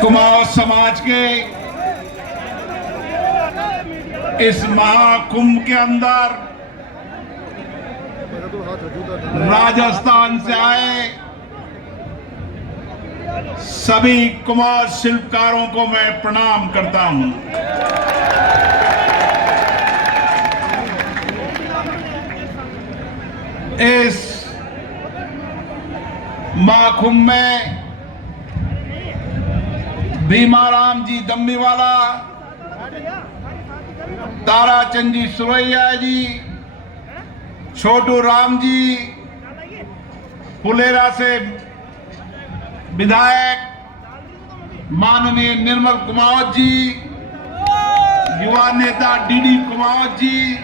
कुमाऊं समाज के इस महाकुंभ के अंदर राजस्थान से आए सभी कुमाऊं शिल्पकारों को मैं प्रणाम करता हूं। इस महाकुंभ में भीमाराम जी दम्मीवाला, ताराचंद जी सुरैया जी, छोटू राम जी, फुलेरा से विधायक माननीय निर्मल कुमावत जी, युवा नेता डीडी कुमावत जी,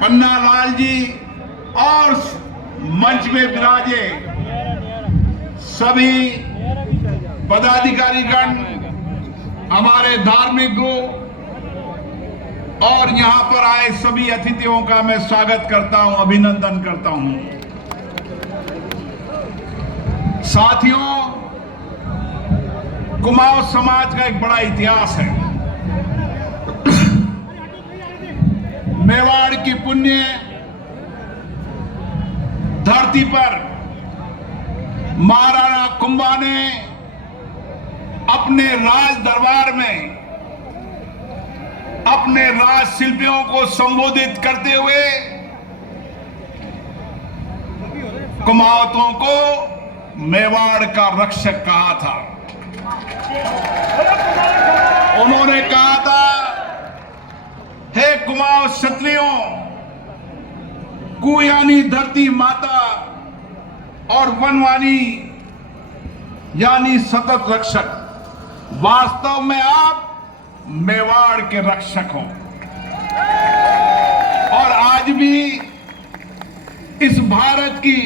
पन्ना लाल जी और मंच में विराजे सभी पदाधिकारीगण, हमारे धार्मिक गुरु और यहां पर आए सभी अतिथियों का मैं स्वागत करता हूं, अभिनंदन करता हूं। साथियों, कुमाऊं समाज का एक बड़ा इतिहास है। मेवाड़ की पुण्य धरती पर महाराणा कुंभा ने अपने राज दरबार में अपने राज शिल्पियों को संबोधित करते हुए कुमाऊंतों को मेवाड़ का रक्षक कहा था। उन्होंने कहा था, हे कुमाऊं क्षत्रियों, कु यानी धरती माता और वनवानी यानी सतत रक्षक, वास्तव में आप मेवाड़ के रक्षक हो। और आज भी इस भारत की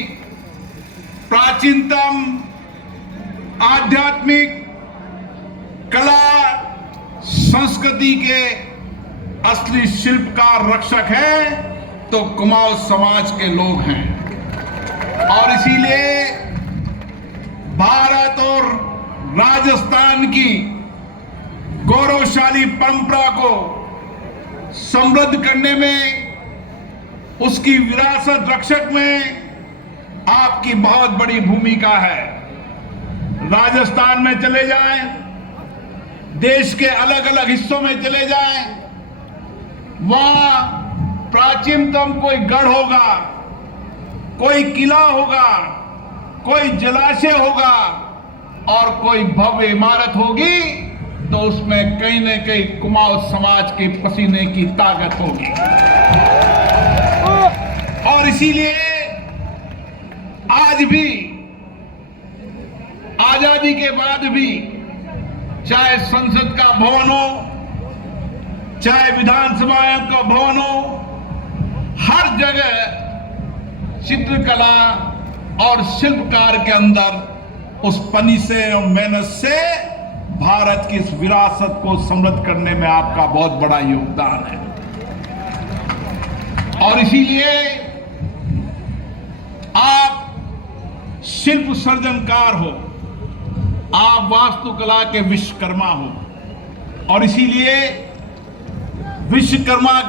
प्राचीनतम आध्यात्मिक कला संस्कृति के असली शिल्पकार रक्षक हैं तो कुमाऊं समाज के लोग हैं। और इसीलिए भारत और राजस्थान की गौरवशाली परंपरा को समृद्ध करने में, उसकी विरासत रक्षक में आपकी बहुत बड़ी भूमिका है। राजस्थान में चले जाएं, देश के अलग अलग हिस्सों में चले जाएं, वहां प्राचीनतम कोई गढ़ होगा, कोई किला होगा, कोई जलाशय होगा और कोई भव्य इमारत होगी, तो उसमें कहीं न कहीं कुमाऊं समाज के पसीने की ताकत होगी। और इसीलिए आज भी, आजादी के बाद भी, चाहे संसद का भवन हो, चाहे विधानसभा का भवन हो, हर जगह चित्रकला और शिल्पकार के अंदर उस पनी से और मेहनत से भारत की इस विरासत को समृद्ध करने में आपका बहुत बड़ा योगदान है। और इसीलिए आप शिल्प सर्जनकार हो, आप वास्तुकला के विश्वकर्मा हो। और इसीलिए विश्वकर्मा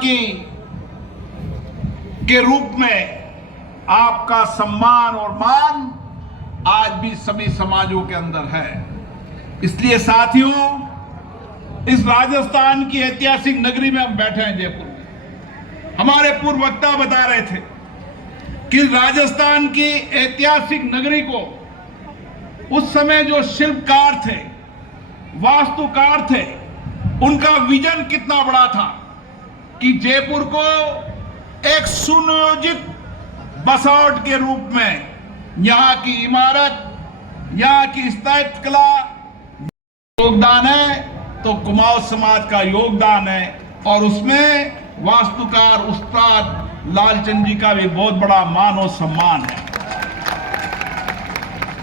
के रूप में आपका सम्मान और मान आज भी सभी समाजों के अंदर है। इसलिए साथियों, इस राजस्थान की ऐतिहासिक नगरी में हम बैठे हैं, जयपुर में। हमारे पूर्व वक्ता बता रहे थे कि राजस्थान की ऐतिहासिक नगरी को उस समय जो शिल्पकार थे, वास्तुकार थे, उनका विजन कितना बड़ा था कि जयपुर को एक सुनियोजित बसावट के रूप में यहां की इमारत, यहां की स्थापत्य कला योगदान है तो कुमाऊं समाज का योगदान है। और उसमें वास्तुकार उस्ताद लालचंद जी का भी बहुत बड़ा मान और सम्मान है।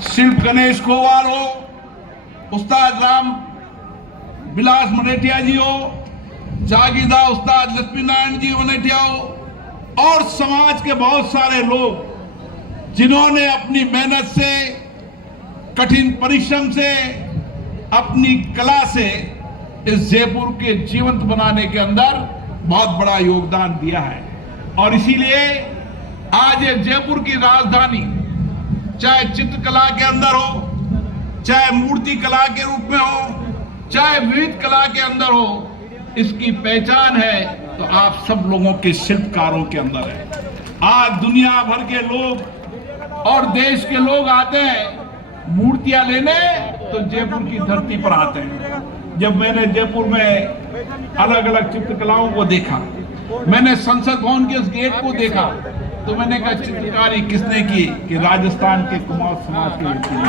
शिल्प गणेश खोवार हो, उस्ताद राम विलास मनेठिया जी हो, जागीरदार उस्ताद लक्ष्मी नारायण जी मनेठिया हो, और समाज के बहुत सारे लोग जिन्होंने अपनी मेहनत से, कठिन परिश्रम से अपनी कला से इस जयपुर के जीवंत बनाने के अंदर बहुत बड़ा योगदान दिया है। और इसीलिए आज ये जयपुर की राजधानी चाहे चित्रकला के अंदर हो, चाहे मूर्ति कला के रूप में हो, चाहे विविध कला के अंदर हो, इसकी पहचान है तो आप सब लोगों के शिल्पकारों के अंदर है। आज दुनिया भर के लोग और देश के लोग आते हैं मूर्तियां लेने, तो जयपुर की धरती पर आते हैं। जब मैंने जयपुर में अलग अलग चित्रकलाओं को देखा, मैंने संसद भवन के उस गेट को देखा, तो मैंने कहा चित्रकारी किसने की? कि राजस्थान के कुमाऊं समाज के व्यक्ति ने।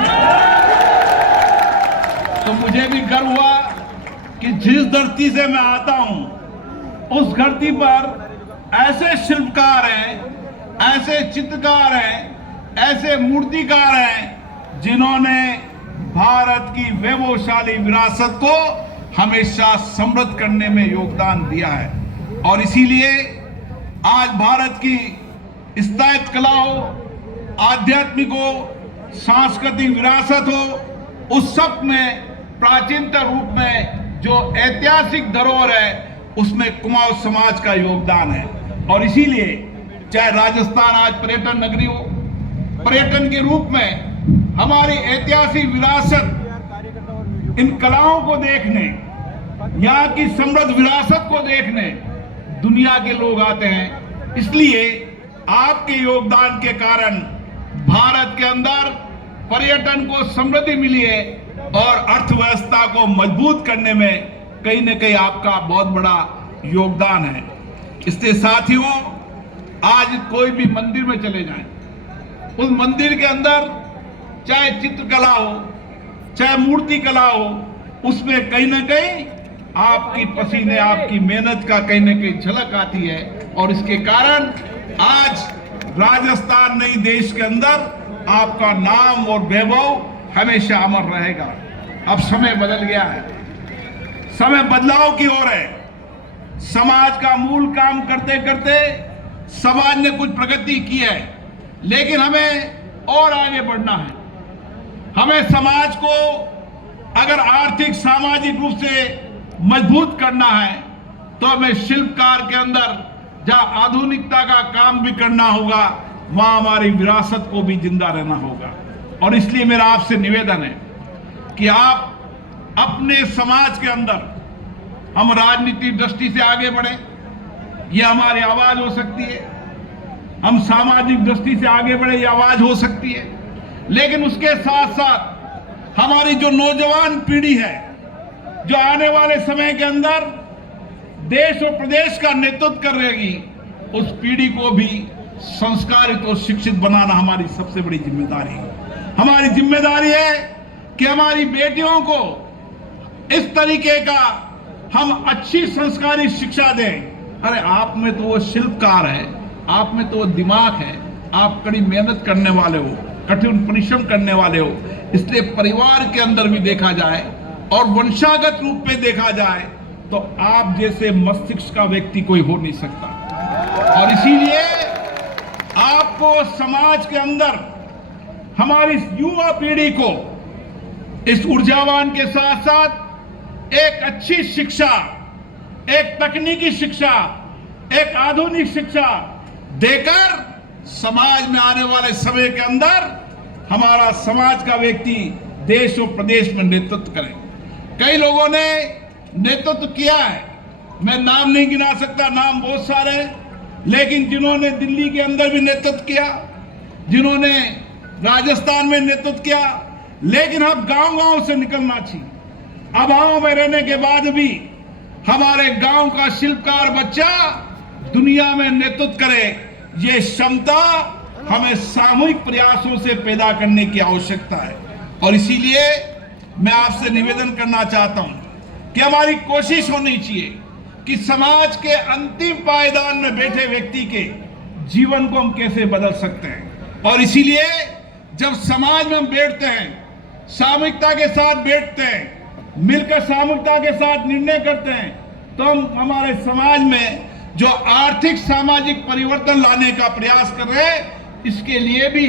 तो मुझे भी गर्व हुआ कि जिस धरती से मैं आता हूं, उस धरती पर ऐसे शिल्पकार हैं, ऐसे चित्रकार हैं, ऐसे मूर्तिकार हैं, जिन्होंने भारत की वैभवशाली विरासत को हमेशा समृद्ध करने में योगदान दिया है। और इसीलिए आज भारत की स्थायित्व कला हो, आध्यात्मिक हो, सांस्कृतिक विरासत हो, उस सब में प्राचीनतम रूप में जो ऐतिहासिक धरोहर है, उसमें कुमाऊं समाज का योगदान है। और इसीलिए चाहे राजस्थान आज पर्यटन नगरी हो, पर्यटन के रूप में हमारी ऐतिहासिक विरासत, इन कलाओं को देखने, यहाँ की समृद्ध विरासत को देखने दुनिया के लोग आते हैं। इसलिए आपके योगदान के कारण भारत के अंदर पर्यटन को समृद्धि मिली है और अर्थव्यवस्था को मजबूत करने में कहीं न कहीं आपका बहुत बड़ा योगदान है। इसलिए साथियों, आज कोई भी मंदिर में चले जाएं, उस मंदिर के अंदर चाहे चित्रकला हो, चाहे मूर्ति कला हो, उसमें कहीं ना कहीं आपकी पसीने, आपकी मेहनत का कहीं ना कहीं झलक आती है। और इसके कारण आज राजस्थान नहीं, देश के अंदर आपका नाम और वैभव हमेशा अमर रहेगा। अब समय बदल गया है, समय बदलाव की ओर है। समाज का मूल काम करते करते समाज ने कुछ प्रगति की है, लेकिन हमें और आगे बढ़ना है। हमें समाज को अगर आर्थिक सामाजिक रूप से मजबूत करना है, तो हमें शिल्पकार के अंदर जहां आधुनिकता का काम भी करना होगा, वहां हमारी विरासत को भी जिंदा रहना होगा। और इसलिए मेरा आपसे निवेदन है कि आप अपने समाज के अंदर, हम राजनीतिक दृष्टि से आगे बढ़े, ये हमारी आवाज हो सकती है। हम सामाजिक दृष्टि से आगे बढ़े, ये आवाज हो सकती है। लेकिन उसके साथ साथ हमारी जो नौजवान पीढ़ी है, जो आने वाले समय के अंदर देश और प्रदेश का नेतृत्व कर रहेगी, उस पीढ़ी को भी संस्कारित और शिक्षित बनाना हमारी सबसे बड़ी जिम्मेदारी है। हमारी जिम्मेदारी है कि हमारी बेटियों को इस तरीके का हम अच्छी संस्कारी शिक्षा दें। अरे आप में तो वो शिल्पकार है, आप में तो वो दिमाग है, आप कड़ी मेहनत करने वाले हो, कठिन परिश्रम करने वाले हो। इसलिए परिवार के अंदर भी देखा जाए और वंशागत रूप में देखा जाए तो आप जैसे मस्तिष्क का व्यक्ति कोई हो नहीं सकता। और इसीलिए आपको समाज के अंदर हमारी युवा पीढ़ी को इस ऊर्जावान के साथ साथ एक अच्छी शिक्षा, एक तकनीकी शिक्षा, एक आधुनिक शिक्षा देकर समाज में आने वाले समय के अंदर हमारा समाज का व्यक्ति देश और प्रदेश में नेतृत्व करे। कई लोगों ने नेतृत्व किया है, मैं नाम नहीं गिना सकता, नाम बहुत सारे हैं, लेकिन जिन्होंने दिल्ली के अंदर भी नेतृत्व किया, जिन्होंने राजस्थान में नेतृत्व किया, लेकिन अब गांव-गांव से निकलना चाहिए। अब गांव में रहने के बाद भी हमारे गांव का शिल्पकार बच्चा दुनिया में नेतृत्व करे, ये क्षमता हमें सामूहिक प्रयासों से पैदा करने की आवश्यकता है। और इसीलिए मैं आपसे निवेदन करना चाहता हूं कि हमारी कोशिश होनी चाहिए कि समाज के अंतिम पायदान में बैठे व्यक्ति के जीवन को हम कैसे बदल सकते हैं। और इसीलिए जब समाज में हम बैठते हैं, सामूहिकता के साथ बैठते हैं, मिलकर सामूहिकता के साथ निर्णय करते हैं, तो हम हमारे समाज में जो आर्थिक सामाजिक परिवर्तन लाने का प्रयास कर रहे हैं, इसके लिए भी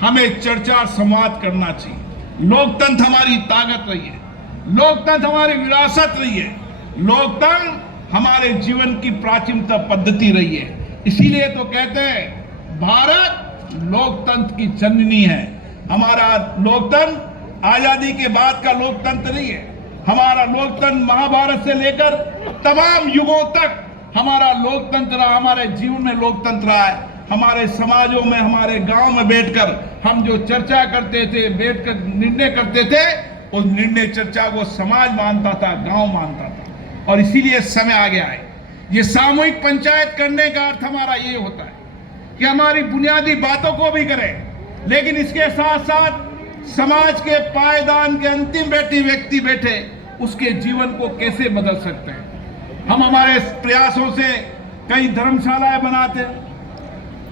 हमें चर्चा और संवाद करना चाहिए। लोकतंत्र हमारी ताकत रही है, लोकतंत्र हमारी विरासत रही है, लोकतंत्र हमारे जीवन की प्राचीनतम पद्धति रही है। इसीलिए तो कहते हैं भारत लोकतंत्र की जननी है। हमारा लोकतंत्र आजादी के बाद का लोकतंत्र नहीं है। हमारा लोकतंत्र महाभारत से लेकर तमाम युगों तक हमारा लोकतंत्र रहा, हमारे जीवन में लोकतंत्र रहा है। हमारे समाजों में, हमारे गांव में बैठकर हम जो चर्चा करते थे, बैठकर निर्णय करते थे, उस निर्णय चर्चा को समाज मानता था, गांव मानता था। और इसीलिए समय आ गया है। ये सामूहिक पंचायत करने का अर्थ हमारा ये होता है कि हमारी बुनियादी बातों को भी करें, लेकिन इसके साथ साथ समाज के पायदान के अंतिम व्यक्ति बैठे, उसके जीवन को कैसे बदल सकते हैं। हम हमारे प्रयासों से कई धर्मशालाएं बनाते हैं,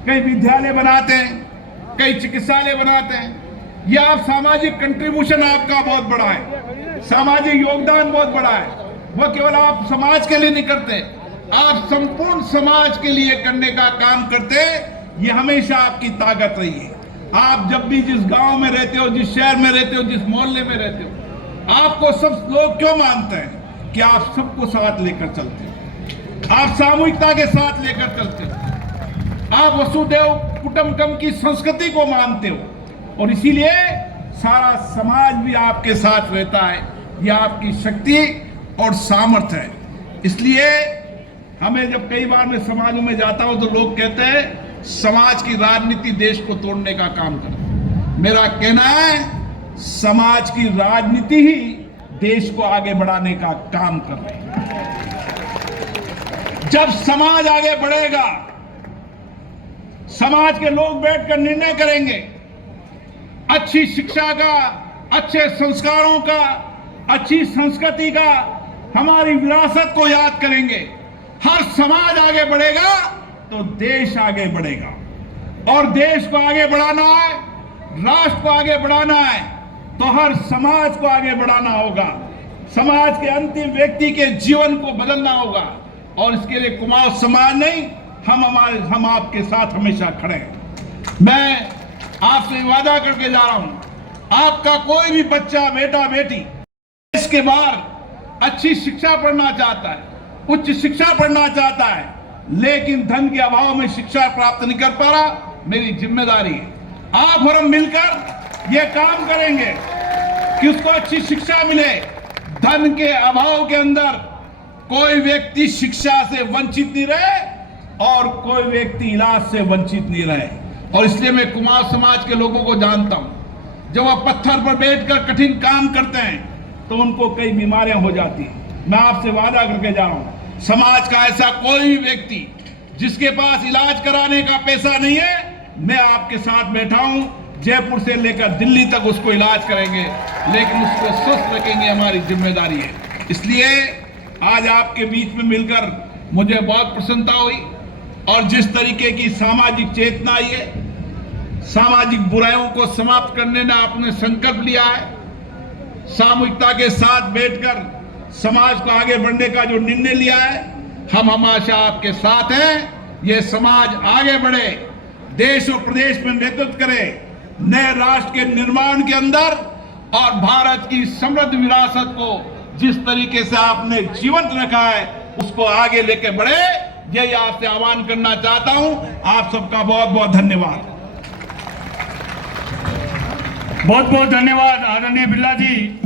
कई विद्यालय बनाते हैं, कई चिकित्सालय बनाते हैं। यह आप सामाजिक कंट्रीब्यूशन आपका बहुत बड़ा है, सामाजिक योगदान बहुत बड़ा है। वह केवल आप समाज के लिए नहीं करते, आप संपूर्ण समाज के लिए करने का काम करते। ये हमेशा आपकी ताकत रही है। आप जब भी जिस गांव में रहते हो, जिस शहर में रहते हो, जिस मोहल्ले में रहते हो, आपको सब लोग क्यों मानते हैं कि आप सबको साथ लेकर चलते हो, आप सामूहिकता के साथ लेकर चलते हो, आप वसुदेव कुटुंबकम की संस्कृति को मानते हो, और इसीलिए सारा समाज भी आपके साथ रहता है। यह आपकी शक्ति और सामर्थ्य है। इसलिए हमें जब कई बार मैं समाजों में जाता हूं तो लोग कहते हैं समाज की राजनीति देश को तोड़ने का काम करती है। मेरा कहना है समाज की राजनीति ही देश को आगे बढ़ाने का काम कर रही है। जब समाज आगे बढ़ेगा, समाज के लोग बैठकर निर्णय करेंगे, अच्छी शिक्षा का, अच्छे संस्कारों का, अच्छी संस्कृति का, हमारी विरासत को याद करेंगे, हर समाज आगे बढ़ेगा तो देश आगे बढ़ेगा। और देश को आगे बढ़ाना है, राष्ट्र को आगे बढ़ाना है, तो हर समाज को आगे बढ़ाना होगा। समाज के अंतिम व्यक्ति के जीवन को बदलना होगा। और इसके लिए कुमाऊं समाज नहीं, हम आपके साथ हमेशा खड़े हैं। मैं आपसे वादा करके जा रहा हूं, आपका कोई भी बच्चा, बेटा, बेटी देश के बाहर अच्छी शिक्षा पढ़ना चाहता है, उच्च शिक्षा पढ़ना चाहता है, लेकिन धन के अभाव में शिक्षा प्राप्त नहीं कर पा रहा, मेरी जिम्मेदारी है, आप और हम मिलकर यह काम करेंगे कि उसको अच्छी शिक्षा मिले। धन के अभाव के अंदर कोई व्यक्ति शिक्षा से वंचित नहीं रहे और कोई व्यक्ति इलाज से वंचित नहीं रहे। और इसलिए मैं कुमाऊं समाज के लोगों को जानता हूं, जब वह पत्थर पर बैठकर कठिन काम करते हैं तो उनको कई बीमारियां हो जाती हैं। मैं आपसे वादा करके जा रहा हूं, समाज का ऐसा कोई व्यक्ति जिसके पास इलाज कराने का पैसा नहीं है, मैं आपके साथ बैठा हूं। जयपुर से लेकर दिल्ली तक उसको इलाज करेंगे, लेकिन उसको स्वस्थ रखेंगे, हमारी जिम्मेदारी है। इसलिए आज आपके बीच में मिलकर मुझे बहुत प्रसन्नता हुई। और जिस तरीके की सामाजिक चेतना आई है, सामाजिक बुराइयों को समाप्त करने का आपने संकल्प लिया है, सामूहिकता के साथ बैठकर समाज को आगे बढ़ने का जो निर्णय लिया है, हम हमेशा आपके साथ हैं। ये समाज आगे बढ़े, देश और प्रदेश में नेतृत्व करे, नए राष्ट्र के निर्माण के अंदर, और भारत की समृद्ध विरासत को जिस तरीके से आपने जीवंत रखा है उसको आगे लेके बढ़े। यही आपसे आह्वान करना चाहता हूं। आप सबका बहुत बहुत धन्यवाद। बहुत बहुत धन्यवाद आदरणीय बिरला जी।